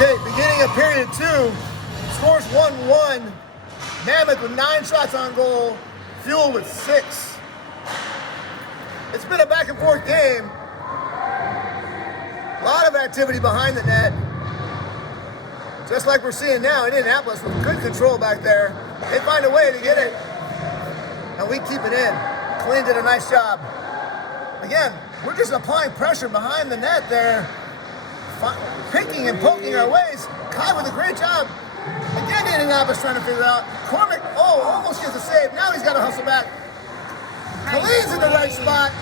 Okay, beginning of period 2, scores 1-1. Mammoth with 9 shots on goal, Fuel with 6. It's been a back and forth game. A lot of activity behind the net. Just like we're seeing now, Indianapolis with good control back there. They find a way to get it, and we keep it in. Clean did a nice job. Again, we're just applying pressure behind the net there, picking and poking our ways. Kai with a great job. Again, Indianapolis trying to figure out. Cormac, almost gets a save. Now he's got to hustle back. Colleen's in the right spot.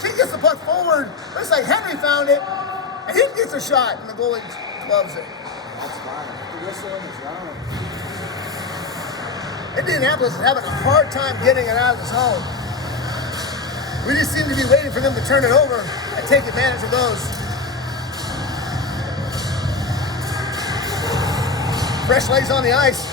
She gets the puck forward. Looks like Henry found it, and he gets a shot, and the goalie gloves it. That's fine. The whistle in the zone. Indianapolis is having a hard time getting it out of the zone. We just seem to be waiting for them to turn it over and take advantage of those. Fresh legs on the ice.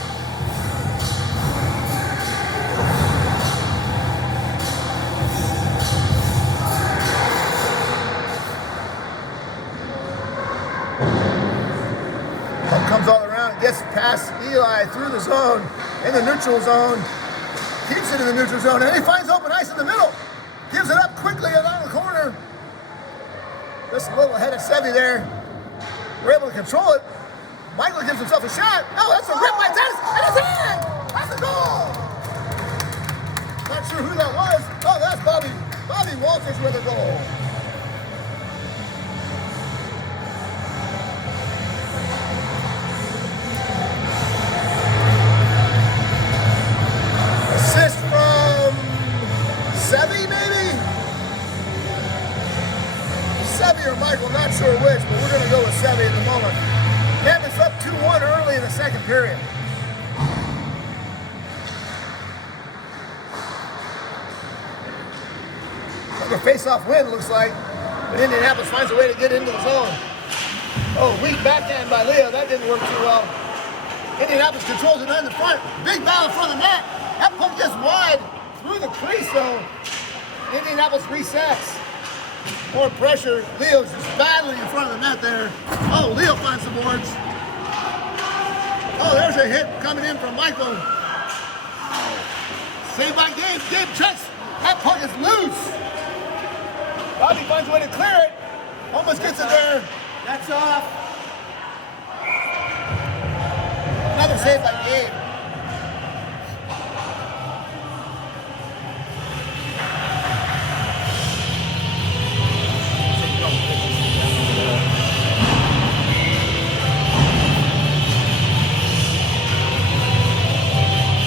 Puck comes all around, gets past Eli through the zone, in the neutral zone, keeps it in the neutral zone, and he finds open ice in the middle. Gives it up quickly along the corner. Just a little ahead of Sevy there. We're able to control it. Michael gives himself a shot. Oh, that's a rip by Dennis, and it's in! That's a goal! Not sure who that was. Oh, that's Bobby Walters with a goal. Assist from Sevy, maybe? Sevy or Michael, not sure which, but we're going to go with Sevy at the moment. Mammoth's up 2-1 early in the second period. Like a face-off win, looks like. But Indianapolis finds a way to get into the zone. Oh, weak backhand by Leo. That didn't work too well. Indianapolis controls it in the front. Big battle in front of the net. That puck gets wide through the crease, though. Indianapolis resets. More pressure. Leo's just battling in front of the net there. Oh, Leo finds the boards. Oh, there's a hit coming in from Michael. Saved by Gabe. Gabe checks. That puck is loose. Bobby finds a way to clear it. Almost gets it there. That's off. Another save by Gabe.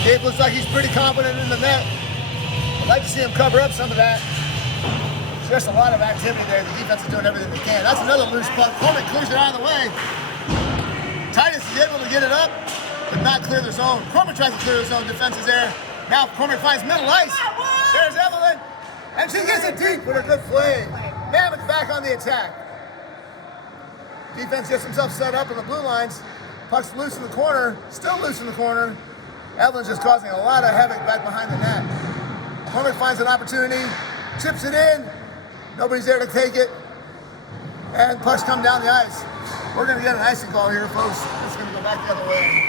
Gabe looks like he's pretty confident in the net. I'd like to see him cover up some of that. There's just a lot of activity there. The defense is doing everything they can. That's another loose puck. Cormac clears it out of the way. Titus is able to get it up, but not clear the zone. Cormac tries to clear the zone. Defense is there. Now Cormac finds middle ice. There's Evelyn. And she gets it deep with a good play. Mammoth back on the attack. Defense gets himself set up in the blue lines. Puck's loose in the corner. Still loose in the corner. Evelyn's just causing a lot of havoc back behind the net. Cormac finds an opportunity, chips it in. Nobody's there to take it. And pucks come down the ice. We're going to get an icing call here, folks. It's going to go back the other way.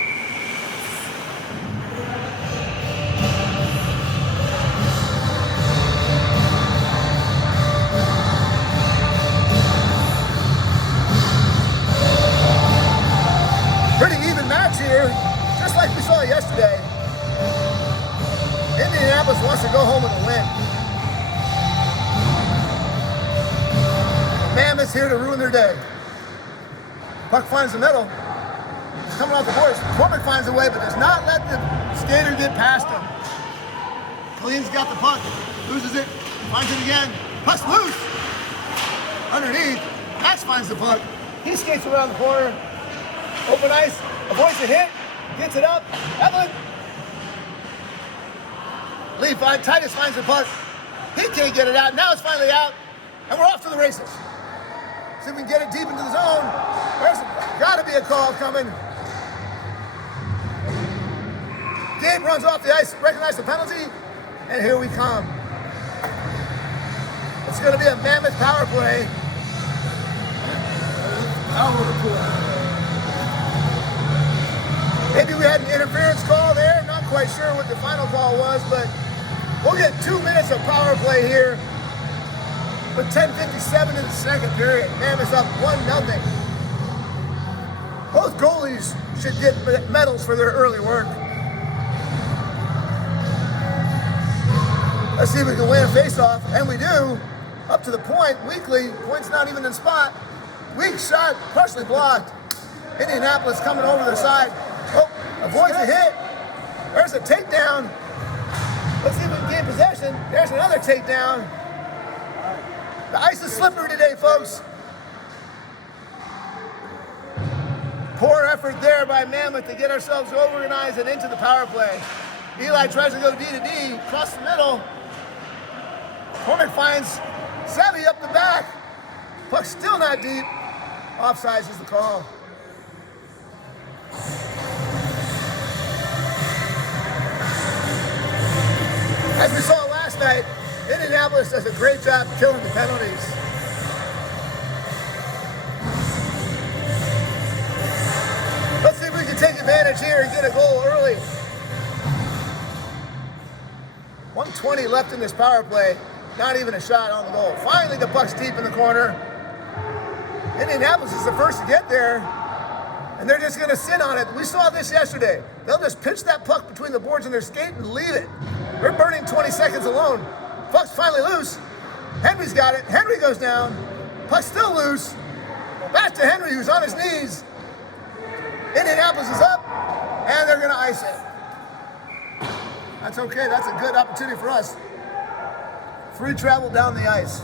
Pretty even match here, just like we saw yesterday. Indianapolis wants to go home with a win. Mammoth's here to ruin their day. Puck finds the middle. It's coming off the boards. Cormac finds a way, but does not let the skater get past him. Colleen's got the puck, loses it, finds it again. Puck's loose. Underneath, Max finds the puck. He skates around the corner. Open ice, avoids the hit, gets it up. Evelyn. Titus finds the puck. He can't get it out. Now it's finally out, and we're off to the races. See if we can get it deep into the zone. There's got to be a call coming. Gabe runs off the ice, recognizes the penalty, and here we come. It's going to be a Mammoth power play. Power play. had an interference call there. Not quite sure what the final call was, but we'll get 2 minutes of power play here with 10:57 in the second period. Mammoth's up 1-0. Both goalies should get medals for their early work. Let's see if we can win a face-off, and we do. Up to the point, Weekly, point's not even in spot. Weak shot, partially blocked. Indianapolis coming over the side. Oh, avoids a hit. There's a takedown. Let's see if we can gain possession. There's another takedown. The ice is slippery today, folks. Poor effort there by Mammoth to get ourselves organized and into the power play. Eli tries to go D to D, across the middle. Cormick finds Savvy up the back. Puck still not deep. Offsides is the call. As we saw last night, Indianapolis does a great job killing the penalties. Let's see if we can take advantage here and get a goal early. 1:20 left in this power play. Not even a shot on the goal. Finally, the puck's deep in the corner. Indianapolis is the first to get there, and they're just going to sit on it. We saw this yesterday. They'll just pitch that puck between the boards in their skate and leave it. They're burning 20 seconds alone. Puck's finally loose. Henry's got it. Henry goes down. Puck's still loose. Back to Henry, who's on his knees. Indianapolis is up, and they're going to ice it. That's okay. That's a good opportunity for us. Free travel down the ice.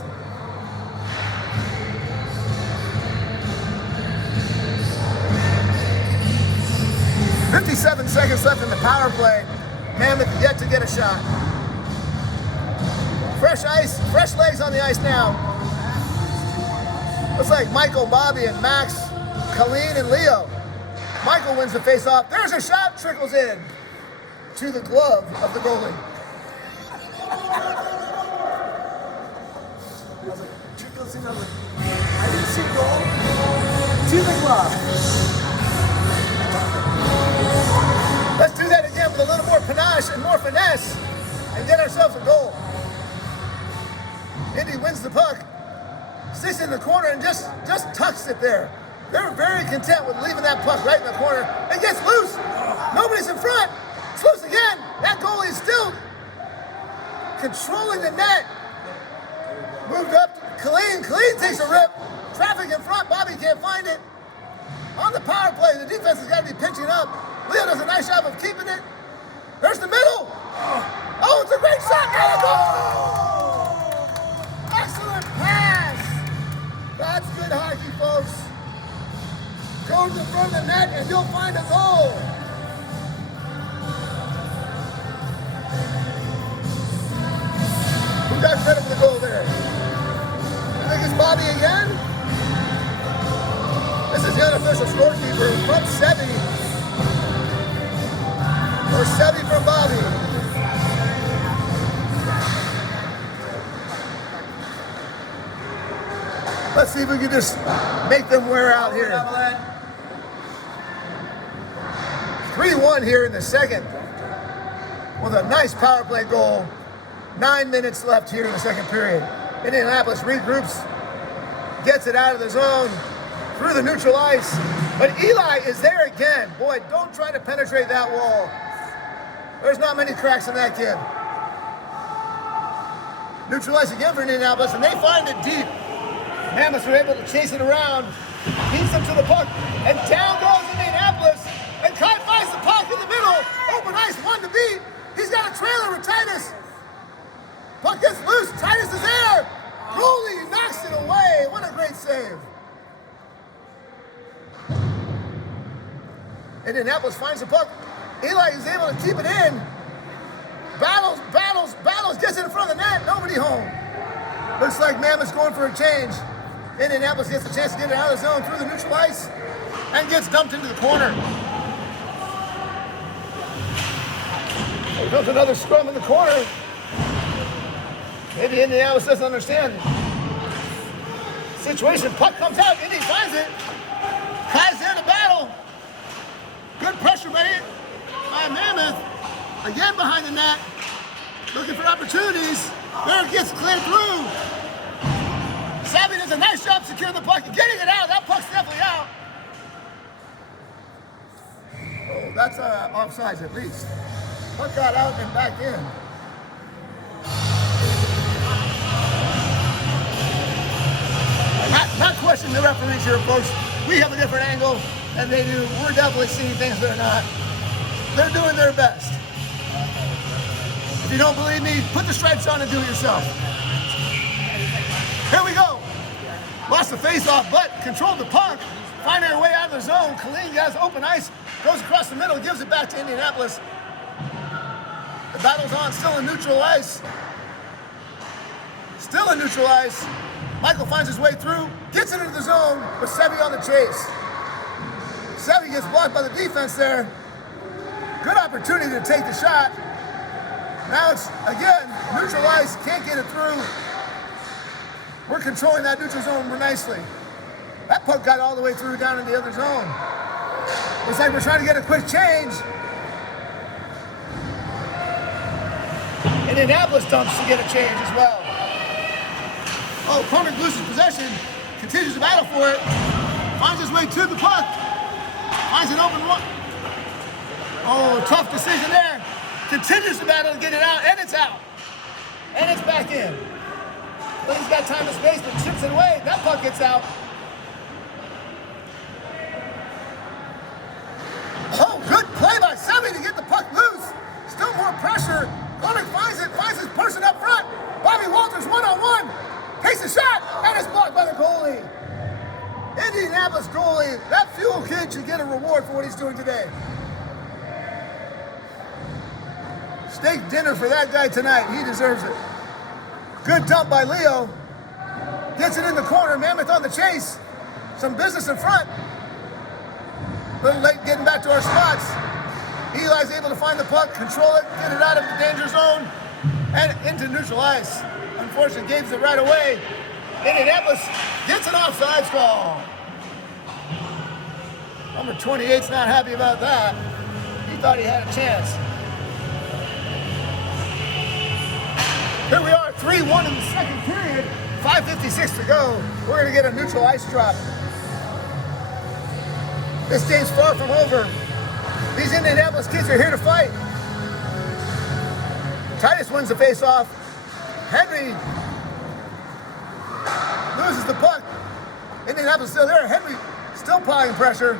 "57 seconds left in the power play. Mammoth yet to get a shot. Fresh ice, fresh legs on the ice now. Looks like Michael, Bobby, and Max, Colleen, and Leo. Michael wins the face-off. There's a shot, trickles in to the glove of the goalie. Trickles in. I didn't see goal. To the glove. Let's do that again with a little more panache and more finesse and get ourselves a goal. Indy wins the puck, sits in the corner and just tucks it there. They're very content with leaving that puck right in the corner. It gets loose. Nobody's in front. It's loose again. That goalie is still controlling the net. Moved up. Colleen takes a rip. Traffic in front. Bobby can't find it. On the power play, the defense has got to be pinching up. Leo does a nice job of keeping it. There's the middle. Oh, it's a great shot. And a goal! Excellent pass. That's good hockey, folks. Go to the front of the net and you'll find a goal. Who got credit for the goal there? I think it's Bobby again. This is the unofficial scorekeeper from Sevi. Or Sevi from Bobby. Let's see if we can just make them wear out here. 3-1 here in the second with a nice power play goal. 9 minutes left here in the second period. Indianapolis regroups, gets it out of the zone, through the neutral ice. But Eli is there again. Boy, don't try to penetrate that wall. There's not many cracks in that kid. Neutral ice again for Indianapolis, and they find it deep. Mammoths are able to chase it around, beats them to the puck, and down goes Indianapolis. And Kai finds the puck in the middle. Open ice, one to beat. He's got a trailer with Titus. Puck gets loose. Titus is there. Goalie knocks it away. What a great save. Indianapolis finds the puck. Eli is able to keep it in. Battles, gets in front of the net. Nobody home. Looks like Mammoth's going for a change. Indianapolis gets a chance to get it out of the zone through the neutral ice and gets dumped into the corner. Here comes another scrum in the corner. Maybe Indianapolis doesn't understand the situation. Puck comes out. Indy finds it. Kai's there to battle. Good pressure by Again behind the net. Looking for opportunities. There it gets cleared through. Savvy does a nice job securing the puck and getting it out. That puck's definitely out. Oh, that's offsides at least. Puck got out and back in. Not questioning the referees here, folks. We have a different angle than they do. We're definitely seeing things they're not. They're doing their best. If you don't believe me, put the stripes on and do it yourself. Here we go. Lost the face-off, but controlled the puck. Finding her way out of the zone. Colleen has open ice, goes across the middle, gives it back to Indianapolis. The battle's on, still in neutral ice. Still in neutral ice. Michael finds his way through, gets it into the zone, with Sevy on the chase. Sevy gets blocked by the defense there. Good opportunity to take the shot. Now it's, again, neutral ice, can't get it through. We're controlling that neutral zone nicely. That puck got all the way through down in the other zone. Looks like we're trying to get a quick change. Indianapolis dumps to get a change as well. Oh, Cormac loses possession, continues to battle for it, finds his way to the puck, finds an open one. Oh, tough decision there. Continues to battle to get it out, and it's out. And it's back in. But he's got time and space, but chips it away. That puck gets out. Oh, good play by Sevy to get the puck loose. Still more pressure. Cormac finds it, finds his person up front. Bobby Walters one-on-one. Takes a shot, and it's blocked by the goalie. Indianapolis goalie, that fuel kid should get a reward for what he's doing today. Steak dinner for that guy tonight. He deserves it. Good dump by Leo. Gets it in the corner. Mammoth on the chase. Some business in front. A little late getting back to our spots. Eli's able to find the puck, control it, get it out of the danger zone, and into neutral ice. Unfortunately, gives it right away. Indianapolis gets an offsides call. Number 28's not happy about that. He thought he had a chance. Here we are, 3-1 in the second period, 5:56 to go. We're gonna get a neutral ice drop. This game's far from over. These Indianapolis kids are here to fight. Titus wins the face-off. Henry loses the puck. Indianapolis still there. Henry still applying pressure.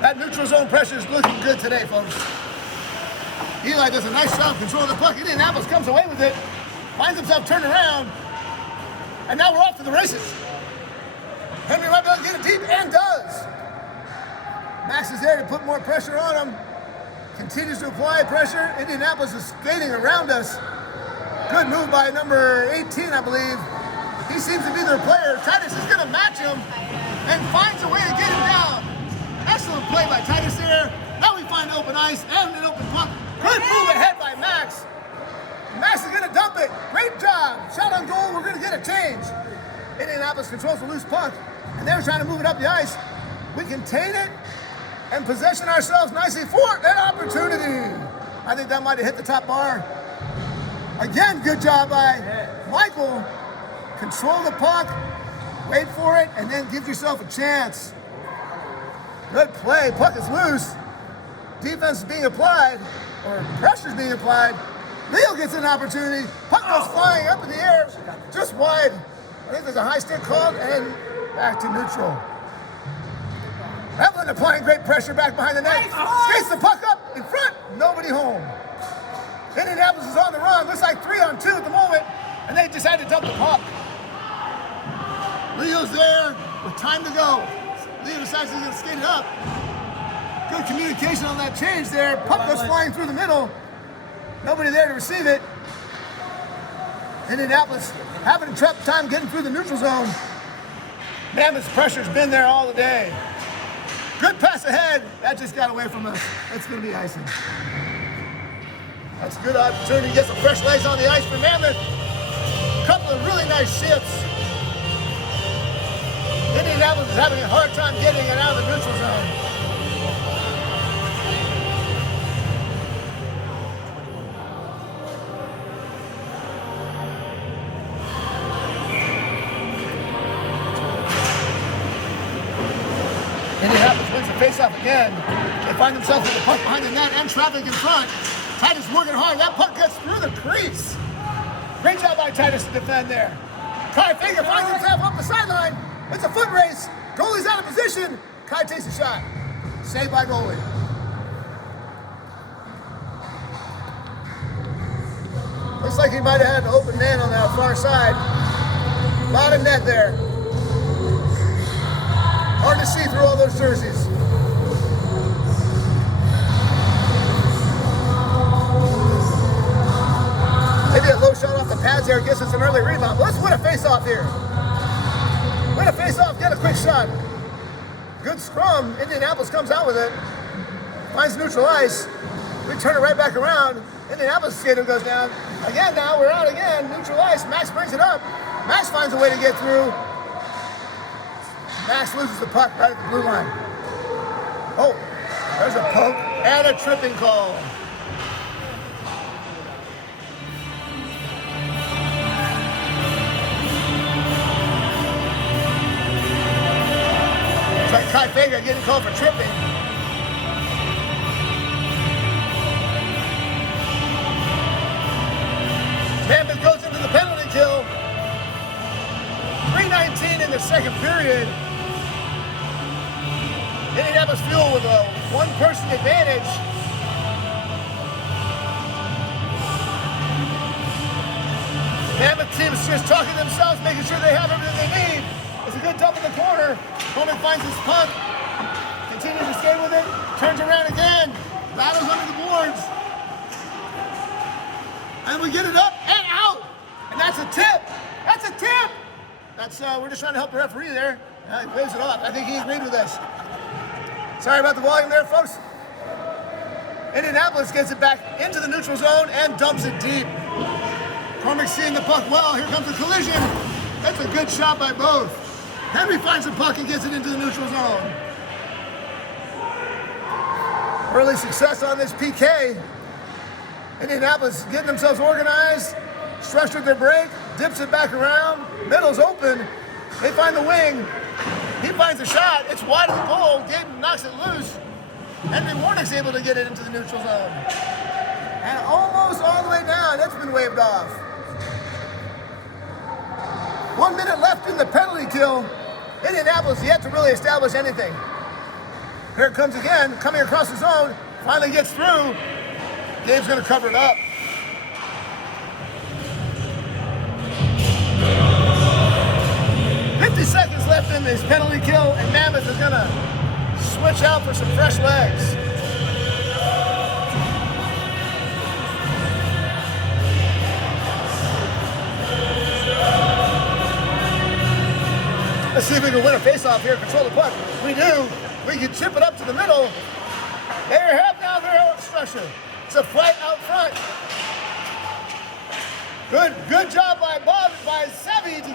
That neutral zone pressure is looking good today, folks. Eli does a nice job controlling the puck. Indianapolis comes away with it, finds himself turned around, and now we're off to the races. Henry might be able to get it deep, and does. Max is there to put more pressure on him. Continues to apply pressure. Indianapolis is skating around us. Good move by number 18, I believe. He seems to be their player. Titus is going to match him and finds a way to get him down. Excellent play by Titus there. Now we find open ice and an open puck. Good move ahead by Max. Max is going to dump it. Great job. Shot on goal. We're going to get a change. Indianapolis controls the loose puck, and they're trying to move it up the ice. We contain it and possession ourselves nicely for an opportunity. I think that might have hit the top bar. Again, good job by Michael. Control the puck, wait for it, and then give yourself a chance. Good play. Puck is loose. Defense is being applied, or pressure is being applied. Leo gets an opportunity. Puck goes flying up in the air, just wide. I think there's a high stick called, and back to neutral. Evelyn applying great pressure back behind the net. Skates the puck up in front. Nobody home. Indianapolis is on the run. Looks like 3-on-2 at the moment, and they decided to dump the puck. Leo's there with time to go. Leo decides he's going to skate it up. Good communication on that change there. Puck goes flying through the middle. Nobody there to receive it. Indianapolis having a tough time getting through the neutral zone. Mammoth's pressure's been there all the day. Good pass ahead. That just got away from us. It's going to be icing. That's a good opportunity to get some fresh legs on the ice for Mammoth. Couple of really nice shifts. Indianapolis is having a hard time getting it out of the neutral zone. Indianapolis wins the face-off again. They find themselves with the puck behind the net and traffic in front. Titus working hard. That puck gets through the crease. Great job by Titus to defend there. Kai Fager finds himself up the sideline. It's a foot race. Goalie's out of position. Kai takes a shot. Saved by goalie. Looks like he might have had an open man on that far side. A lot of net there. Hard to see through all those jerseys. Maybe a low shot off the pads there gets us an early rebound. Let's win a face-off here. Win a face-off, get a quick shot. Good scrum. Indianapolis comes out with it. Finds neutral ice. We turn it right back around. Indianapolis skater goes down. Again now, we're out again. Neutral ice. Max brings it up. Max finds a way to get through. Max loses the puck right at the blue line. Oh, there's a poke and a tripping call. It's like Kai Fager getting called for tripping. Mammoth goes into the penalty kill. 3:19 in the second period. Indianapolis Fuel with a one-person advantage. Mammoth team is just talking to themselves, making sure they have everything they need. It's a good dump in the corner. Coleman finds his puck, continues to stay with it, turns around again, battles under the boards. And we get it up and out. And that's a tip. That's a tip. That's we're just trying to help the referee there. He waves it off. I think he agreed with us. Sorry about the volume there, folks. Indianapolis gets it back into the neutral zone and dumps it deep. Cormac seeing the puck well. Here comes the collision. That's a good shot by both. Henry finds the puck and gets it into the neutral zone. Early success on this PK. Indianapolis getting themselves organized, structured their break, dips it back around, middle's open. They find the wing. He finds a shot. It's wide of the goal. Gabe knocks it loose. Henry Warnick's able to get it into the neutral zone. And almost all the way down, it's been waved off. 1 minute left in the penalty kill. Indianapolis yet to really establish anything. Here it comes again, coming across the zone, finally gets through. Gabe's gonna cover it up. Seconds left in this penalty kill, and Mammoth is gonna switch out for some fresh legs. Let's see if we can win a face-off here, control the puck. We do. We can chip it up to the middle. They have now their structure. It's a fight out front. Good job by Sevi to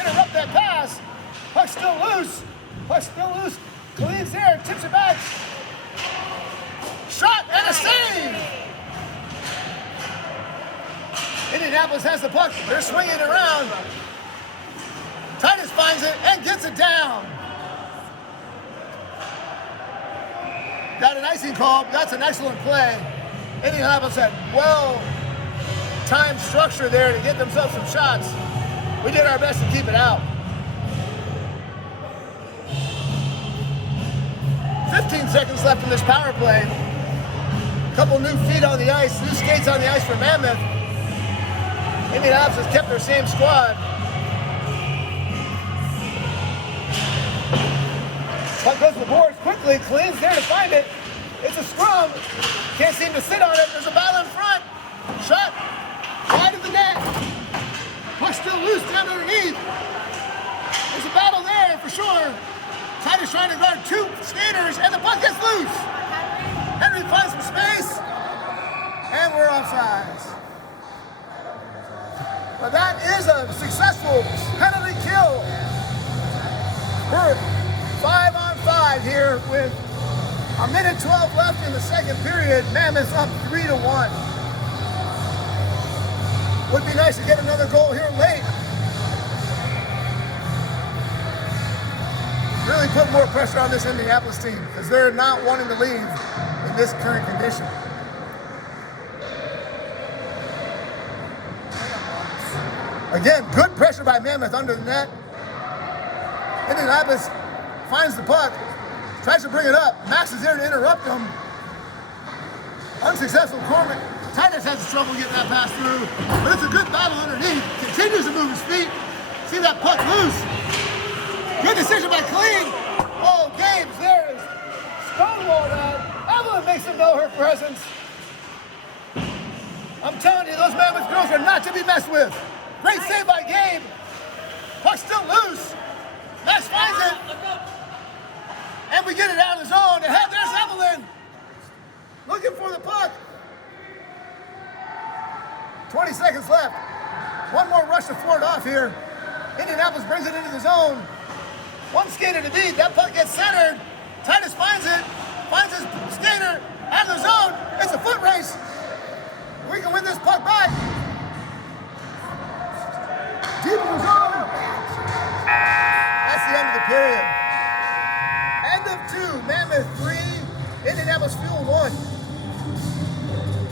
interrupt that pass. Puck's still loose. Khalid's there, tips it back. Shot and a save. Indianapolis has the puck. They're swinging it around. Titus finds it and gets it down. Got an icing call. That's an excellent play. Indianapolis had well-timed structure there to get themselves some shots. We did our best to keep it out. 15 seconds left in this power play. A couple new feet on the ice, new skates on the ice for Mammoth. Indianapolis has kept their same squad. Puck goes to the boards quickly. Clean's there to find it. It's a scrum. Can't seem to sit on it. There's a battle in front. Shot wide of the net. Puck's still loose down underneath. There's a battle there for sure. Titus trying to guard two skaters, and the puck gets loose. Henry finds some space, and we're offsides. But that is a successful penalty kill. We're 5-on-5 here with a minute 12 left in the second period. Mammoth up 3-1. Would be nice to get another goal here late. really put more pressure on this Indianapolis team because they're not wanting to leave in this current condition. Again, good pressure by Mammoth under the net. Indianapolis finds the puck, tries to bring it up. Max is there to interrupt them. Unsuccessful. Titus has trouble getting that pass through, but it's a good battle underneath. Continues to move his feet. See that puck loose. Good decision by Clean. Oh, Gabe's there. Stonewalled out. Evelyn makes him know her presence. I'm telling you, those Mammoth girls are not to be messed with. Great save by Gabe. Puck's still loose. Max finds it. And we get it out of the zone. Ahead, there's Evelyn. Looking for the puck. 20 seconds left. One more rush to thwart off here. Indianapolis brings it into the zone. One skater to beat. That puck gets centered. Titus finds it. Finds his skater out of the zone. It's a foot race. We can win this puck back. Deep in the zone. That's the end of the period. End of 2. Mammoth 3. Indianapolis Fuel 1.